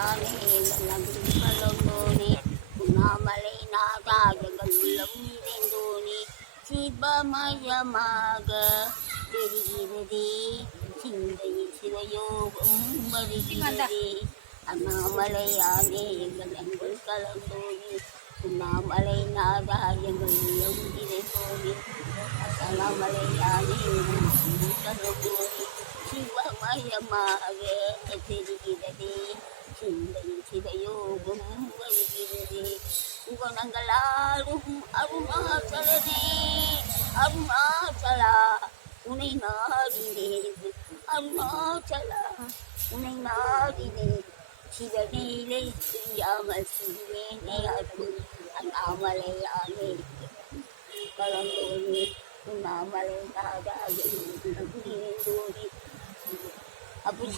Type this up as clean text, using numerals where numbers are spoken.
யானே கலந்தோனே உண்ணாமலை நாதாயங்கள் உள்ளம் நிறைந்தோனே சிவமயமாக தெரிகிறதே சிந்தையில் சிவயோகம் வருகிறதே அண்ணாமலையானே எங்கள் அன்புள் கலந்தோனே உண்ணாமலை நாதாயங்கள் உள்ளம் நிறைந்தோனே அண்ணாமலையானே கலந்தோனே சிவமயமாக தெரிகிறதே சிந்தையில் சிவயோகம் வருகிறதே குணங்களாலும் அருணாச்சலனே அருணாச்சலா உனை நாடினேன் அருணாச்சலா உனை நாடினேன் சிவனீலை செய்யாமல் சிவேனே அருள் அண்ணாமலையானே கலந்தோனே உண்ணாமலை நாதாயி அப்படி